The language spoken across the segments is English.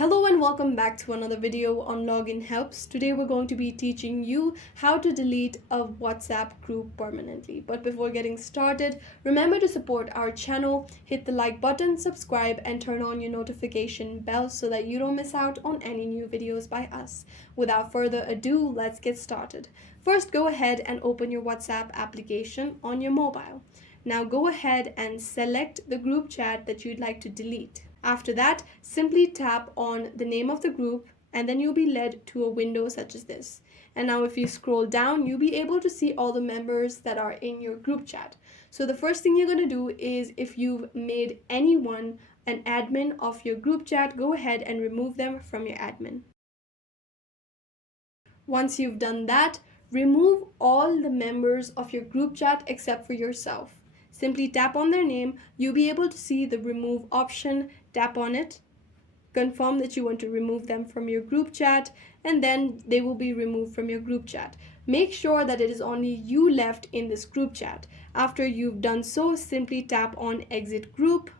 Hello and welcome back to another video on Login Helps. Today we're going to be teaching you how to delete a WhatsApp group permanently. But before getting started, remember to support our channel, hit the like button, subscribe, and turn on your notification bell so that you don't miss out on any new videos by us. Without further ado, let's get started. First, go ahead and open your WhatsApp application on your mobile. Now go ahead and select the group chat that you'd like to delete. After that, simply tap on the name of the group and then you'll be led to a window such as this. And now if you scroll down, you'll be able to see all the members that are in your group chat. So the first thing you're going to do is, if you've made anyone an admin of your group chat, go ahead and remove them from your admin. Once you've done that, remove all the members of your group chat except for yourself. Simply tap on their name. You'll be able to see the remove option. Tap on it, confirm that you want to remove them from your group chat, and then they will be removed from your group chat. Make sure that it is only you left in this group chat. After you've done so, simply tap on exit group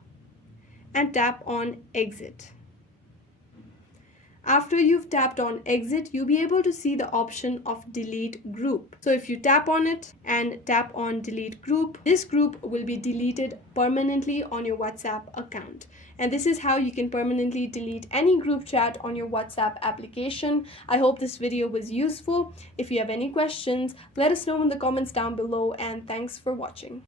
and tap on exit. After you've tapped on exit, you'll be able to see the option of delete group. So if you tap on it and tap on delete group, this group will be deleted permanently on your WhatsApp account. And this is how you can permanently delete any group chat on your WhatsApp application. I hope this video was useful. If you have any questions, let us know in the comments down below, and thanks for watching.